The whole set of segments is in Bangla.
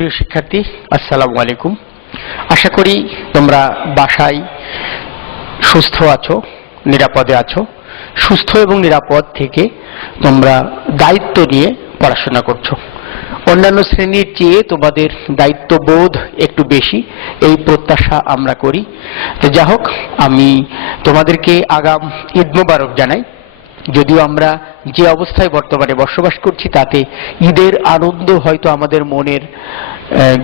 প্রিয় শিক্ষার্থী, আসসালামু আলাইকুম। আশা করি তোমরা বাসায় সুস্থ আছো, নিরাপদে আছো। সুস্থ এবং নিরাপদ থেকে তোমরা দায়িত্ব নিয়ে পড়াশোনা করছো। অন্যান্য শ্রেণীর চেয়ে তোমাদের দায়িত্ববোধ একটু বেশি, এই প্রত্যাশা আমরা করি। তো যা হোক, আমি তোমাদেরকে আগাম ঈদ মোবারক জানাই। যদিও আমরা যে অবস্থায় বর্তমানে বসবাস করছি তাতে ঈদের আনন্দ হয়তো আমাদের মনের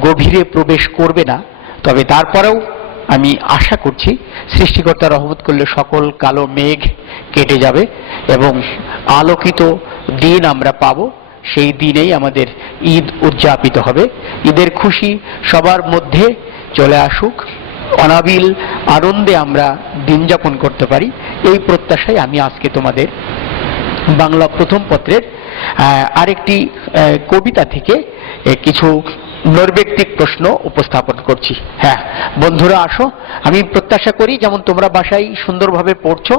গভীরে প্রবেশ করবে না, তবে তারপরেও আমি আশা করছি সৃষ্টিকর্তা রহমত করলে সকল কালো মেঘ কেটে যাবে এবং আলোকিত দিন আমরা পাব। সেই দিনেই আমাদের ঈদ উদযাপিত হবে। ঈদের খুশি সবার মধ্যে চলে আসুক, অনাবিল আনন্দে আমরা দিন যাপন করতে পারি, এই প্রত্যাশায় আমি আজকে তোমাদের বাংলা প্রথম পত্রের আরেকটি কবিতা থেকে কিছু নৈর্ব্যক্তিক প্রশ্ন উপস্থাপন করছি। হ্যাঁ বন্ধুরা, আসো। আমি প্রত্যাশা করি যেমন তোমরা বাসায় সুন্দরভাবে পড়ছো,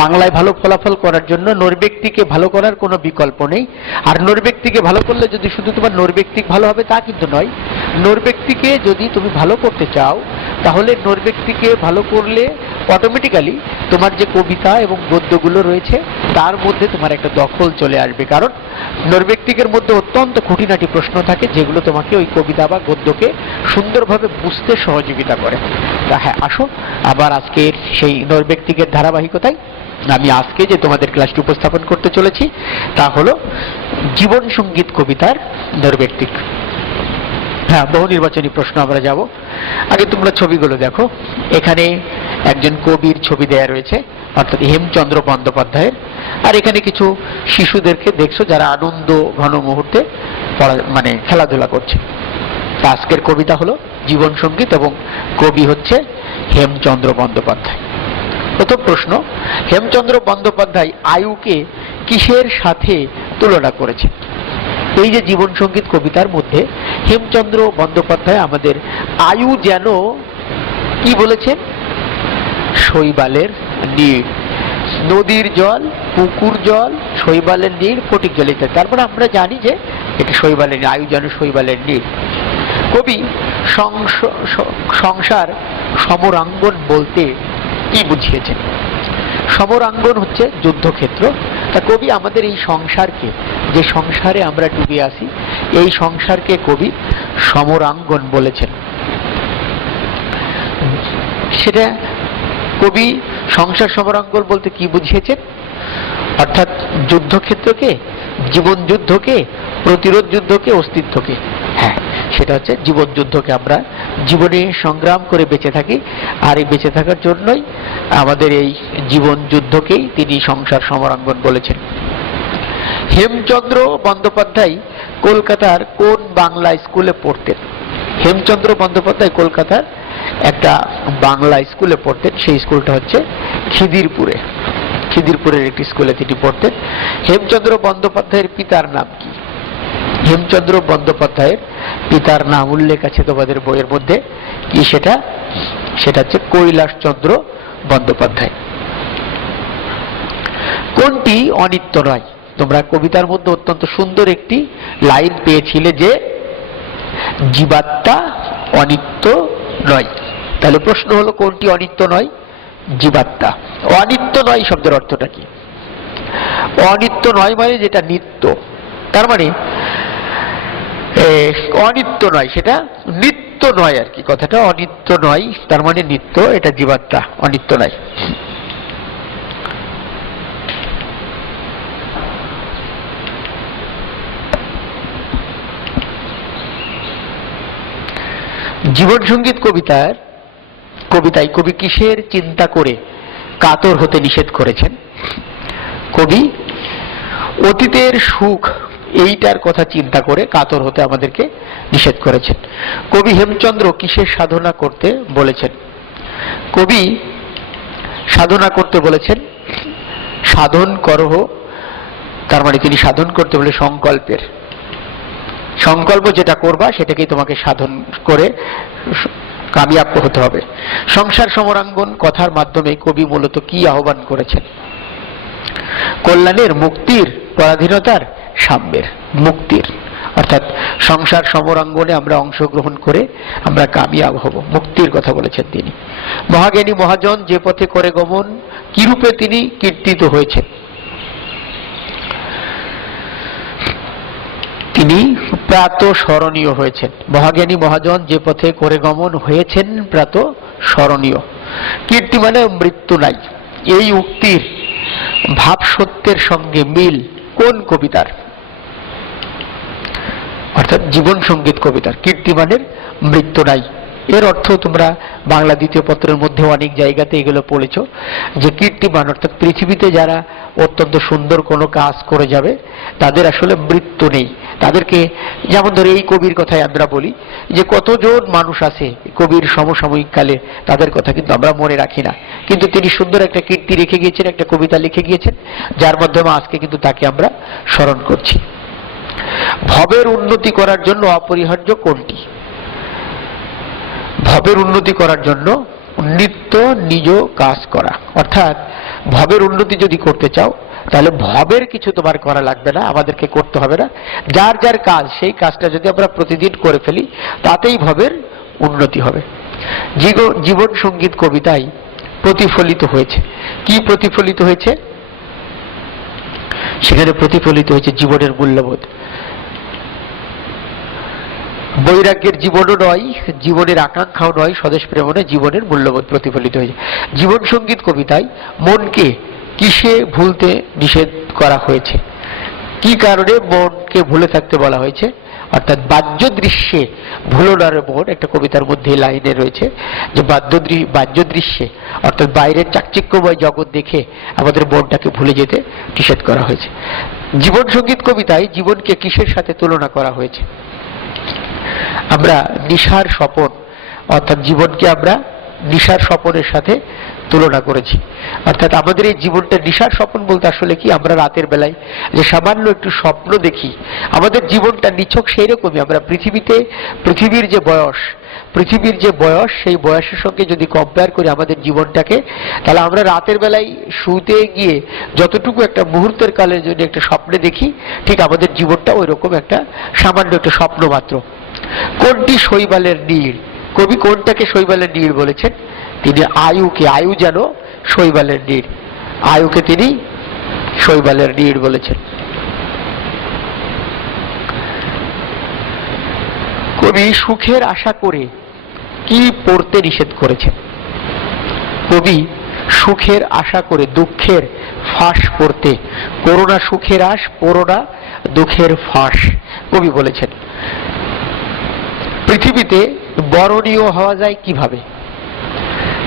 বাংলায় ভালো ফলাফল করার জন্য নৈর্ব্যক্তিকে ভালো করার কোনো বিকল্প নেই। আর নৈর্ব্যক্তিকে ভালো করলে যদি শুধু তোমার নৈর্ব্যক্তিক ভালো হবে তা কিন্তু নয়। নৈর্ব্যক্তিকে যদি তুমি ভালো করতে চাও তাহলে নৈর্ব্যক্তিকে ভালো করলে অটোমেটিক্যালি তোমার যে কবিতা এবং গদ্যগুলো রয়েছে তার মধ্যে তোমার একটা দখল চলে আসবে, কারণ নৈর্ব্যক্তিকের মধ্যে অত্যন্ত খুঁটিনাটি প্রশ্ন থাকে যেগুলো তোমাকে ওই কবিতা বা গদ্যকে সুন্দরভাবে বুঝতে সহযোগিতা করে। তা হ্যাঁ, আসো আবার আজকের সেই নৈর্ব্যক্তিকের ধারাবাহিকতায় আমি আজকে যে তোমাদের ক্লাসটি উপস্থাপন করতে চলেছি তা হলো জীবন সঙ্গীত কবিতার নৈর্ব্যক্তিক। হ্যাঁ, বহু নির্বাচনী প্রশ্ন আমরা যাব। আগে তোমরা ছবিগুলো দেখো। এখানে একজন কবির ছবি দেয়া রয়েছে, অর্থাৎ হেমচন্দ্র বন্দ্যোপাধ্যায়ের। আর এখানে কিছু শিশুদেরকে দেখছো যারা আনন্দ ঘন মুহূর্তে খেলাধুলা করছে। আজকের কবিতা হলো জীবন সঙ্গীত এবং কবি হচ্ছে হেমচন্দ্র বন্দ্যোপাধ্যায়। প্রথম প্রশ্ন, হেমচন্দ্র বন্দ্যোপাধ্যায় আয়ুকে কিসের সাথে তুলনা করেছে? এই যে জীবন সঙ্গীত কবিতার মধ্যে হেমচন্দ্র বন্দ্যোপাধ্যায় আমাদের আয়ু যেন কি বলেছেন? শৈবালের নীড়, নদীর জল, পুকুর জল, শৈবালের নীড়, ফটিক জল ইত্যাদি। তারপরে আমরা জানি যে এটা শৈবালের আয়ু যেন শৈবালের নীড়। কবি সংসার সমরাঙ্গন বলতে কি বুঝিয়েছেন? সমরাঙ্গন হচ্ছে যুদ্ধক্ষেত্র। তা কবি আমাদের এই সংসারকে, যে সংসারে আমরা ডুবে আসি, এই সংসারকে কবি সমরাঙ্গন বলেছেন। সেটা কবি সংসার সমরাঙ্গন বলতে কি বুঝিয়েছেন? অর্থাৎ যুদ্ধক্ষেত্রকে, জীবন যুদ্ধকে, প্রতিরোধ যুদ্ধকে, অস্তিত্বকে। হ্যাঁ, সেটা হচ্ছে জীবন যুদ্ধকে। আমরা জীবনে সংগ্রাম করে বেঁচে থাকি, আর এই বেঁচে থাকার জন্যই আমাদের এই জীবন যুদ্ধকেই তিনি সংসার সমরাঙ্গন বলেছেন। হেমচন্দ্র বন্দ্যোপাধ্যায় কলকাতার কোন বাংলা স্কুলে পড়তেন? হেমচন্দ্র বন্দ্যোপাধ্যায় কলকাতার একটা বাংলা স্কুলে পড়তেন। সেই স্কুলটা হচ্ছে খিদিরপুরে। খিদিরপুরের একটি স্কুলে তিনি পড়তেন। হেমচন্দ্র বন্দ্যোপাধ্যায়ের পিতার নাম কি? হেমচন্দ্র বন্দ্যোপাধ্যায়ের পিতার নাম উল্লেখ আছে তোমাদের বইয়ের মধ্যে। কি সেটা? সেটা হচ্ছে কৈলাসচন্দ্র বন্দ্যোপাধ্যায়। কোনটি অনিত্য নয়? তোমরা কবিতার মধ্যে অত্যন্ত সুন্দর একটি লাইন পেয়েছিলে যে জীবাত্মা অনিত্য নয়। তাহলে প্রশ্ন হলো কোনটি অনিত্য নয়? জীবাত্মা। অনিত্য নয় শব্দের অর্থটা কি? অনিত্য নয় মানে যেটা নিত্য। তার মানে অনিত্য নয়, সেটা নিত্য নয় আর কি। কথাটা অনিত্য নয়, তার মানে নিত্য, এটা জীবাত্মা, অনিত্য নয়। জীবন সঙ্গীত কবিতায় কবি কিসের চিন্তা করে কাতর হতে নিষেধ করেছেন? কবি অতীতের সুখ এইটার কথা চিন্তা করে কাতর হতে আমাদেরকে নিষেধ করেছেন। কবি হেমচন্দ্র কিসের সাধনা করতে বলেছেন? কবি সাধনা করতে বলেছেন সাধন করহ। তার মানে তিনি সাধন করতে বলে সংকল্পের। সংকল্প যেটা করবা সেটাকেই তোমাকে সাধন করে কামিয়াব হতে হবে। সংসার সমরাঙ্গন কথার মাধ্যমে কবি মূলত কি আহ্বান করেছেন? কল্যাণের, মুক্তির, পরাধীনতার, সাম্যের। মুক্তির, অর্থাৎ সংসার সমরাঙ্গনে আমরা অংশগ্রহণ করে আমরা কামিয়াব হব, মুক্তির কথা বলেছেন তিনি। মহাজ্ঞানী মহাজন যে পথে করে গমন, কিরূপে তিনি কীর্তিত হয়েছেন। তিনি প্রাত স্মরণীয় হয়েছেন। মহাজ্ঞানী মহাজন যে পথে করে গমন হয়েছেন প্রাত স্মরণীয়। কীর্তি মানে মৃত্যু নাই, এই উক্তির ভাব সত্যের সঙ্গে মিল কোন কবিতার? অর্থাৎ জীবন সঙ্গীত কবিতার। কীর্তি মানে মৃত্যু নাই, এর অর্থ তোমরা বাংলা দ্বিতীয় পত্রের মধ্যে অনেক জায়গাতে এগুলো পড়েছ যে কীর্তিমান অর্থাৎ পৃথিবীতে যারা অত্যন্ত সুন্দর কোনো কাজ করে যাবে তাদের আসলে মৃত্যু নেই। তাদেরকে যেমন ধরে এই কবির কথাই আমরা বলি যে কতজন মানুষ আছে কবির সমসাময়িক কালে, তাদের কথা কিন্তু আমরা মনে রাখি না, কিন্তু তিনি সুন্দর একটা কীর্তি রেখে গিয়েছেন, একটা কবিতা লিখে গিয়েছেন, যার মাধ্যমে আজকে কিন্তু তাকে আমরা স্মরণ করছি। ভবের উন্নতি করার জন্য অপরিহার্য কোনটি? ভবের উন্নতি করার জন্য নিত্য নিজ কাজ করা। অর্থাৎ ভবের উন্নতি যদি করতে চাও তাহলে ভবের কিছু তোমার করা লাগবে না, আমাদেরকে করতে হবে না। যার যার কাজ সেই কাজটা যদি আমরা প্রতিদিন করে ফেলি তাতেই ভবের উন্নতি হবে। জীবন সঙ্গীত কবিতায় প্রতিফলিত হয়েছে। কি প্রতিফলিত হয়েছে? সেখানে প্রতিফলিত হয়েছে জীবনের মূল্যবোধ। বৈরাগ্যের জীবনও নয়, জীবনের আকাঙ্ক্ষাও নয়, স্বদেশ প্রেম নয়, জীবনের মূল্যবোধ প্রতিফলিত হয়েছে। জীবন সঙ্গীত কবিতায় মনকে কিসে ভুলতে নিষেধ করা হয়েছে? কি কারণে মনকে ভুলে থাকতে বলা হয়েছে? অর্থাৎ বাহ্য দৃশ্যে ভুলনার মন, একটা কবিতার মধ্যে লাইনে রয়েছে যে বাহ্য দৃশ্যে অর্থাৎ বাইরের চাকচিক্যময় জগৎ দেখে আমাদের মনটাকে ভুলে যেতে নিষেধ করা হয়েছে। জীবন সঙ্গীত কবিতায় জীবনকে কিসের সাথে তুলনা করা হয়েছে? আমরা নিশার স্বপন অর্থাৎ জীবনকে আমরা নিশার স্বপনের সাথে তুলনা করেছি। অর্থাৎ আমাদের এই জীবনটা নিশার স্বপন বলতে আসলে কি, আমরা রাতের বেলায় যে সামান্য একটু স্বপ্ন দেখি, আমাদের জীবনটা নিছক সেই রকমই। আমরা পৃথিবীর যে বয়স সেই বয়সের সঙ্গে যদি কম্পেয়ার করি আমাদের জীবনটাকে, তাহলে আমরা রাতের বেলায় শুতে গিয়ে যতটুকু একটা মুহূর্তের কালের জন্য একটা স্বপ্নে দেখি, ঠিক আমাদের জীবনটা ওই রকম একটা সামান্য একটা স্বপ্ন মাত্র। কোনটি শৈবালের নীড়? কবি কোনটাকে শৈবালের নীড় বলেছেন? তিনি আয়ুকে, আয়ু যেন শৈবালের নীড়, আয়ুকে তিনি শৈবালের নীড় বলেছেন। কবি সুখের আশা করে কি পড়তে নিষেধ করেছেন? কবি সুখের আশা করে দুঃখের ফাঁস পড়তে, করোনা সুখের আশ, করোনা দুঃখের ফাঁস, কবি বলেছেন। পৃথিবীতে বরণীয় হওয়া যায় কিভাবে?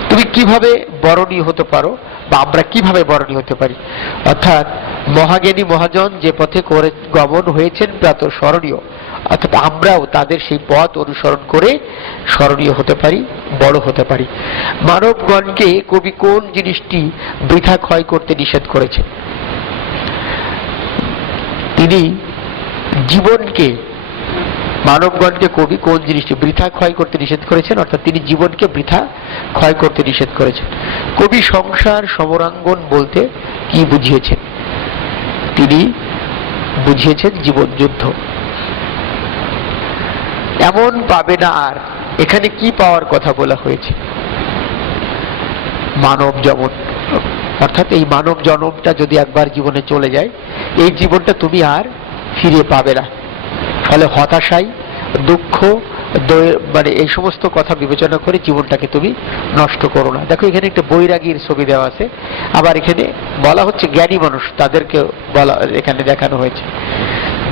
তুমি কিভাবে বরণীয় হতে পারো বা আমরা কিভাবে বরণীয় হতে পারি? অর্থাৎ মহাজ্ঞানী মহাজন যে পথে করে গমন হয়েছেন প্রাত স্মরণীয়, অর্থাৎ আমরাও তাদের সেই পথ অনুসরণ করে স্মরণীয় হতে পারি, বড় হতে পারি। মানবগণকে কবি কোন জিনিসটি বৃথা ক্ষয় করতে নিষেধ করেছেন? তিনি জীবনকে, মানবগণকে কবি কোন জিনিসটি বৃথা ক্ষয় করতে নিষেধ করেছেন? অর্থাৎ তিনি জীবনকে বৃথা ক্ষয় করতে নিষেধ করেছেন। কবি সংসার সমরাঙ্গন বলতে কি বুঝিয়েছেন? তিনি বুঝিয়েছেন জীবন যুদ্ধ। এমন পাবে না আর, এখানে কি পাওয়ার কথা বলা হয়েছে? মানব জন্ম। অর্থাৎ এই মানব জন্মটা যদি একবার জীবনে চলে যায়, এই জীবনটা তুমি আর ফিরে পাবে না। ফলে হতাশায়, দুঃখ, মানে এই সমস্ত কথা বিবেচনা করে জীবনটাকে তুমি নষ্ট করো না। দেখো এখানে একটা বৈরাগীর ছবি দেওয়া আছে, আবার এখানে বলা হচ্ছে জ্ঞানী মানুষ, তাদেরকে বলা এখানে দেখানো হয়েছে।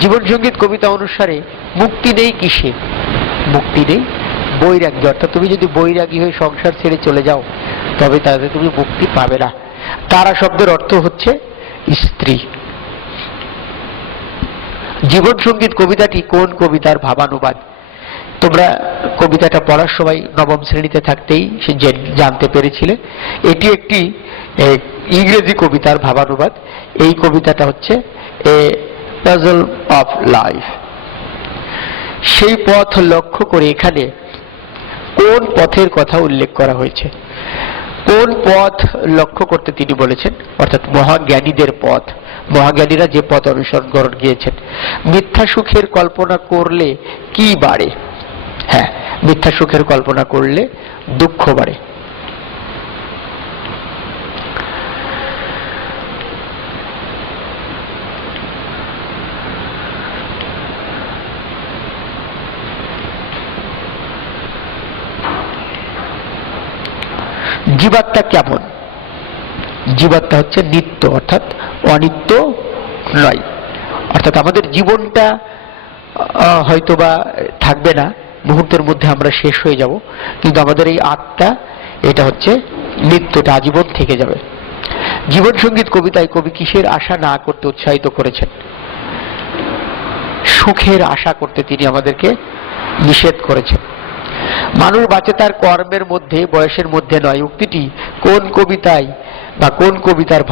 জীবন সঙ্গীত কবিতা অনুসারে মুক্তি নেই কিসে? মুক্তি নেই বৈরাগ্য। অর্থাৎ তুমি যদি বৈরাগী হয়ে সংসার ছেড়ে চলে যাও তবে তাতে তুমি মুক্তি পাবে না। তারা শব্দের অর্থ হচ্ছে স্ত্রী। জীবন সঙ্গীত কবিতাটি কোন কবিতার ভাবানুবাদ? তোমরা কবিতাটা পড়ার সময় নবম শ্রেণীতে থাকতেই সে জানতে পেরেছিলে। এটি একটি ইংরেজি কবিতার ভাবানুবাদ। এই কবিতাটা হচ্ছে এ পাজল অফ লাইফ। সেই পথ লক্ষ্য করে এখানে কোন পথের কথা উল্লেখ করা হয়েছে? কোন পথ লক্ষ্য করতে তিনি বলেছেন? অর্থাৎ মহাজ্ঞানীদের পথ, মহাজ্ঞানীরা যে পথ অনুসরণ করে গিয়েছেন। মিথ্যা সুখের কল্পনা করলে কি বাড়ে? হ্যাঁ, মিথ্যা সুখের কল্পনা করলে দুঃখ বাড়ে। জীবাত্মা কেমন? জীবাত্মা হচ্ছে নিত্য, অর্থাৎ অনিত্য নয়। অর্থাৎ আমাদের জীবনটা হয়তোবা থাকবে না, মুহূর্তের মধ্যে আমরা শেষ হয়ে যাব, কিন্তু আমাদের এই আত্মা এটা হচ্ছে নিত্যটা আজীবন থেকে যাবে। জীবন সঙ্গীত কবিতায় কবি কিসের আশা না করতে উৎসাহিত করেছেন? সুখের আশা করতে তিনি আমাদেরকে নিষেধ করেছেন। মানুষ বাঁচে তার কর্মের মধ্যে, বয়সের মধ্যে নয়। উক্তিটি কোন কবিতায় বা কোন কবিতার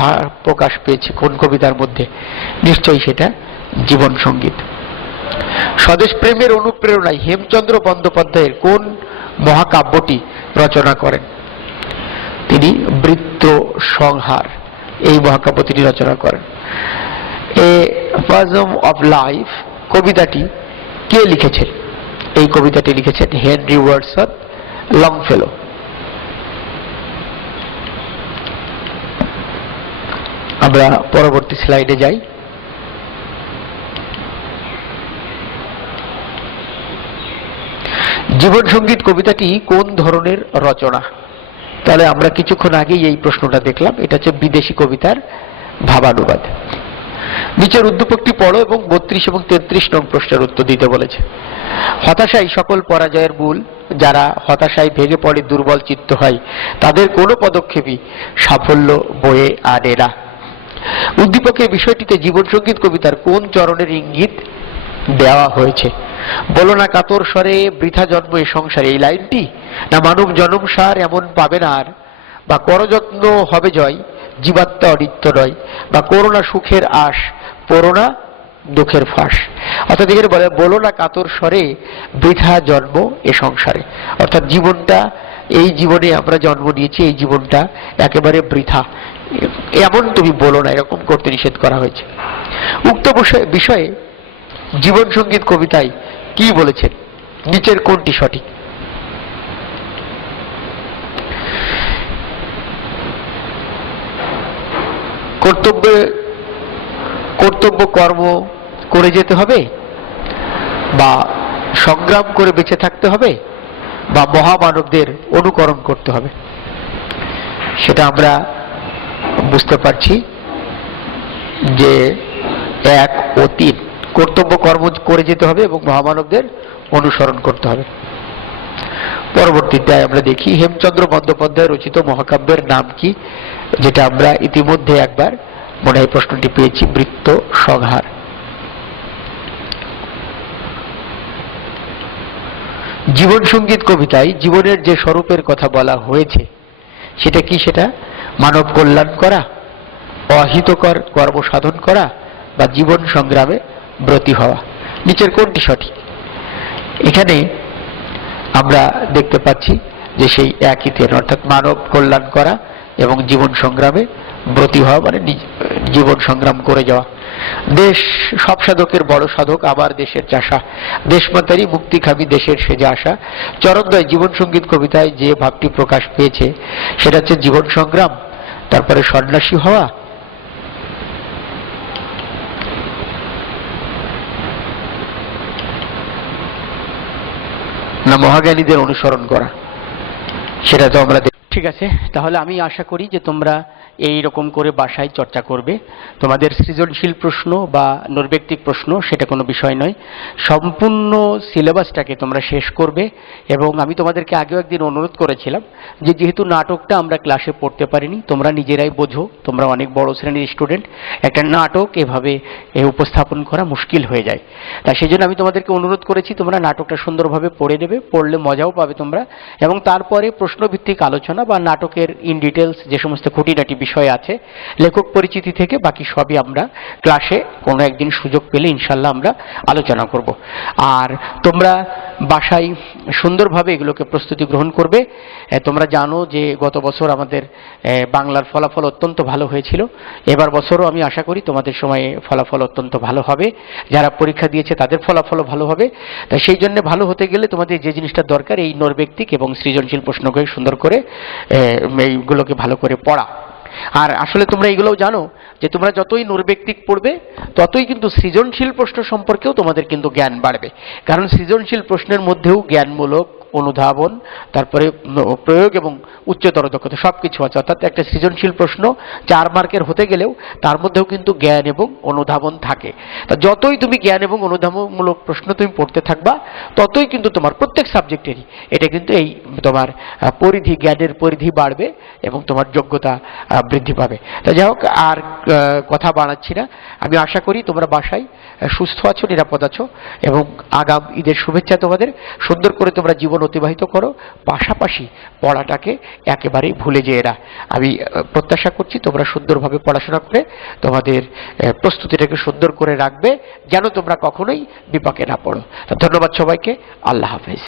প্রকাশ পেয়েছে, কোন কবিতার মধ্যে? নিশ্চয়ই সেটা জীবন সঙ্গীত। স্বদেশ প্রেমের অনুপ্রেরণায় হেমচন্দ্র বন্দ্যোপাধ্যায়ের কোন মহাকাব্যটি রচনা করেন? তিনি বৃত্ত সংহার এই মহাকাব্য তিনি রচনা করেন। এ পজম অফ লাইফ কবিতাটি কে লিখেছেন? এই কবিতাটি লিখেছেন হেনরি ওয়াটসন লংফেলো। আমরা পরবর্তী স্লাইডে যাই। জীবন সঙ্গীত কবিতাটি কোন ধরনের রচনা? তাহলে আমরা কিছুক্ষণ আগেই এই প্রশ্নটা দেখলাম, এটা হচ্ছে বিদেশি কবিতার ভাবানুবাদ। নিচের উদ্দীপকটি পড়ো এবং 32 এবং 33 নং প্রশ্নের উত্তর দিতে বলেছে। হতাশাই সকল পরাজয়ের মূল, যারা হতাশায় ভেঙে পড়ে দুর্বল চিত্ত হয়, তাদের কোনো পদক্ষেপই সাফল্য বয়ে আনে না। উদ্দীপকের বিষয়টিতে জীবন সঙ্গীত কবিতার কোন চরণের ইঙ্গিত দেওয়া হয়েছে? বলো না কাতর স্বরে বৃথা জন্ম এ সংসারে, এই লাইনটি? না মানব জনম সার এমন পাবে না আর, বা করযত্ন হবে জয়, জীবাত্মা অনিত্য নয়, বা করোনা সুখের আশ, করোনা দুঃখের ফাঁস? অর্থাৎ এখানে বলে বলো না কাতর স্বরে বৃথা জন্ম এ সংসারে, অর্থাৎ জীবনটা, এই জীবনে আমরা জন্ম নিয়েছি, এই জীবনটা একেবারে বৃথা, এমন তুমি বলো না, এরকম করতে নিষেধ করা হয়েছে। উক্ত বিষয়ে জীবন সঙ্গীত কবিতায় কি বলেছেন? নিচের কোনটি সঠিক? কর্তব্য কর্ম করে যেতে হবে, বা সংগ্রাম করে বেঁচে থাকতে হবে, বা মহামানবদের অনুকরণ করতে হবে? সেটা আমরা বুঝতে পারছি যে 1 ও 3, কর্তব্য কর্ম করে যেতে হবে এবং মহামানবদের অনুসরণ করতে হবে। পরবর্তীতে আমরা দেখি হেমচন্দ্র বন্দ্যোপাধ্যায় রচিত মহাকাব্যের নাম কি, যেটা আমরা ইতিমধ্যে একবার মনে হয় প্রশ্নটি পেয়েছি, বৃত্ত সংহার। জীবন সঙ্গীত কবিতায় জীবনের যে স্বরূপের কথা বলা হয়েছে সেটা কি? সেটা মানব কল্যাণ করা, অহিতকর কর্ম সাধন করা, বা জীবন সংগ্রামে ব্রতী হওয়া? নিচের কোনটি সঠিক? এখানে আমরা দেখতে পাচ্ছি যে সেই একই তেন, অর্থাৎ মানব কল্যাণ করা এবং জীবন সংগ্রামে ব্রতী হওয়া, মানে জীবন সংগ্রাম করে যাওয়া। দেশ সব সাধকের বড় সাধক, আবার দেশের চাষা, দেশমাতারই মুক্তিকামী দেশের সেজে আসা। চরণদ্বয় জীবন সঙ্গীত কবিতায় যে ভাবটি প্রকাশ পেয়েছে সেটা হচ্ছে জীবন সংগ্রাম, তারপরে সন্ন্যাসী হওয়া, না মহাজ্ঞানীদের অনুসরণ করা? সেটা তো আমরা। ঠিক আছে, তাহলে আমি আশা করি যে তোমরা এই রকম করে বাসায় চর্চা করবে। তোমাদের সৃজনশীল প্রশ্ন বা নৈর্ব্যক্তিক প্রশ্ন সেটা কোনো বিষয় নয়, সম্পূর্ণ সিলেবাসটাকে তোমরা শেষ করবে। এবং আমি তোমাদেরকে আগেও একদিন অনুরোধ করেছিলাম যে যেহেতু নাটকটা আমরা ক্লাসে পড়তে পারিনি, তোমরা নিজেরাই বোঝো, তোমরা অনেক বড় শ্রেণীর স্টুডেন্ট, একটা নাটক এভাবে উপস্থাপন করা মুশকিল হয়ে যায়। তাই সেই জন্য আমি তোমাদেরকে অনুরোধ করেছি তোমরা নাটকটা সুন্দরভাবে পড়ে নেবে, পড়লে মজাও পাবে তোমরা, এবং তারপরে প্রশ্নভিত্তিক আলোচনা বা নাটকের ইন ডিটেলস যে সমস্ত খুঁটিনাটি বিষয় আছে। লেখক পরিচিতি থেকে বাকি সবই আমরা ক্লাসে কোনো একদিন সুযোগ পেলে ইনশাল্লাহ আমরা আলোচনা করব। আর তোমরা বাসায় সুন্দরভাবে এগুলোকে প্রস্তুতি গ্রহণ করবে। তোমরা জানো যে গত বছর আমাদের বাংলার ফলাফল অত্যন্ত ভালো হয়েছিল। এবার বছরও আমি আশা করি তোমাদের সময়ে ফলাফল অত্যন্ত ভালো হবে। যারা পরীক্ষা দিয়েছে তাদের ফলাফলও ভালো হবে। তাই সেই জন্য ভালো হতে গেলে তোমাদের যে জিনিসটা দরকার, এই নৈর্ব্যক্তিক এবং সৃজনশীল প্রশ্নকে সুন্দর করে এইগুলোকে ভালো করে পড়া। আর আসলে তোমরা এগুলোও জানো যে তোমরা যতই নৈর্ব্যক্তিক পড়বে ততই কিন্তু সৃজনশীল প্রশ্ন সম্পর্কেও তোমাদের কিন্তু জ্ঞান বাড়বে। কারণ সৃজনশীল প্রশ্নের মধ্যেও জ্ঞানমূলক, অনুধাবন, তারপরে প্রয়োগ এবং উচ্চতর দক্ষতা সব কিছু আছে। অর্থাৎ একটা সৃজনশীল প্রশ্ন 4 মার্কের হতে গেলেও তার মধ্যেও কিন্তু জ্ঞান এবং অনুধাবন থাকে। তা যতই তুমি জ্ঞান এবং অনুধাবনমূলক প্রশ্ন তুমি পড়তে থাকবা ততই কিন্তু তোমার প্রত্যেক সাবজেক্টেরই এটা কিন্তু এই তোমার পরিধি, জ্ঞানের পরিধি বাড়বে এবং তোমার যোগ্যতা বৃদ্ধি পাবে। তা যাই হোক, আর কথা বাড়াচ্ছি না। আমি আশা করি তোমরা বাসায় সুস্থ আছো, নিরাপদ আছো এবং আগাম ঈদের শুভেচ্ছা তোমাদের। সুন্দর করে তোমরা জীবন অতিবাহিত করো, পাশাপাশি পড়াটাকে একেবারেই ভুলে যেও না। আমি প্রত্যাশা করছি তোমরা সুন্দরভাবে পড়াশোনা করে তোমাদের প্রস্তুতিটাকে সুন্দর করে রাখবে, যেন তোমরা কখনোই বিপাকে না পড়ো। ধন্যবাদ সবাইকে। আল্লাহ হাফেজ।